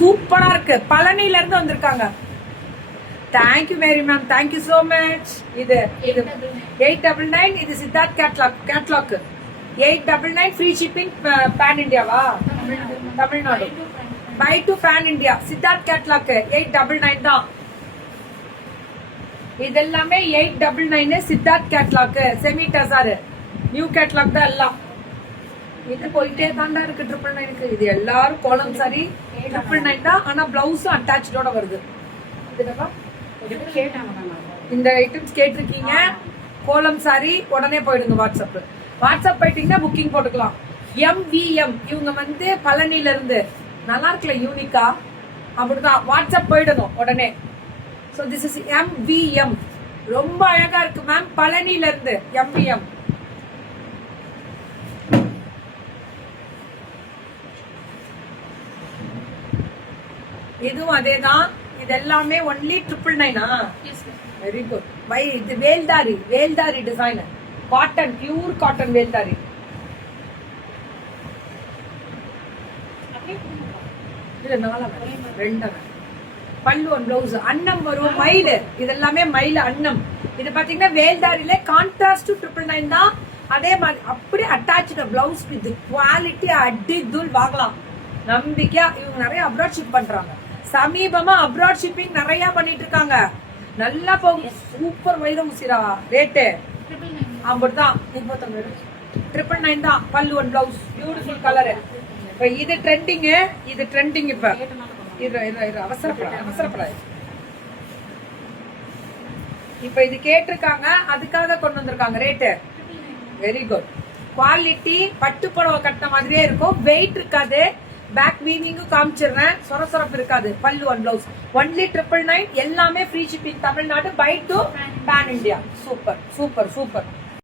சூப்பரா இருக்கு. பழனில இருந்து வந்திருக்காங்க. Thank you Mary ma'am, thank you so much. இது 899. இது Siddharth catalogue 899 free shipping pan இந்தியாவா? Tamil Nadu. By to pan India Siddharth catalogue 899 தான். இதெல்லாமே 899 Siddharth catalogue semi tussar new catalogue தான் எல்லாம். இது போயிட்டே தாண்டா இருக்கு 999க்கு. இது எல்லாரும் கோலம் சாரி 999 தான். ஆனா பிளவுஸ் அட்டாச்சோட வருது. இந்த ஐட்டம்ஸ் கேட்டிருக்கீங்க. கோலம் சாரி உடனே போயிடுங்க வாட்ஸ்அப் போயிட்டீங்கன்னா புக்கிங் போட்டுக்கலாம். MVM இவங்க வந்து பழனில இருந்து. நல்லா இருக்குல்ல யூனிக்கா? அப்படிதான் வாட்ஸ்அப் போயிடணும் உடனே. So this is MVM. ரொம்ப அழகா இருக்கு மேம். பழனில இருந்து MVM. இதுவும் அதேதான். இது எல்லாமே ஒன்லி 999. Very good. பை இது வேல்தாரி டிசைன் காட்டன், பியூர் காட்டன் வேல்தாரி. இது 2 பல்லு ஒன் பிளவுஸ் அன்னம் வரும். மயில் இதெல்லாமே மயில் அன்னம். இது பாத்தீங்கன்னா வேல்தாரியில கான்ட்ராஸ்ட் 999 தான். அதே மாதிரி அப்படி அட்டாச்சு பிளவுஸ் வித் குவாலிட்டி அடி தூள் வாங்கலாம். நம்பிக்கையா இவங்க நிறைய அப்ராட் ஷிப் பண்றாங்க. சமீபமா அப்ராட் ஷிப்பிங் நிறைய பண்ணிட்டு இருக்காங்க. நல்லா போகும். சூப்பர் வைரம் உசிரா ரேட்டு அப்படிதான். 999 தான். பல்லு ஒன் பிளவுஸ் பியூட்டிஃபுல் கலரு. இப்ப இது ட்ரெண்டிங். இப்ப அவசரப்படாது. இப்ப இது கேட்டிருக்காங்க, அதுக்காக கொண்டு வந்திருக்காங்க ரேட்டு. Very good. குவாலிட்டி பட்டு புடவை கட்டின மாதிரியே இருக்கும். வெயிட் இருக்காது. பேக் வீவிங்கும் காமிச்சிடுறேன். சொரசொரப்பு இருக்காது. பல்லு ஒன் பிளவுஸ் ஒன்லி 999. எல்லாமே free shipping Tamil Nadu. By to pan India. Super.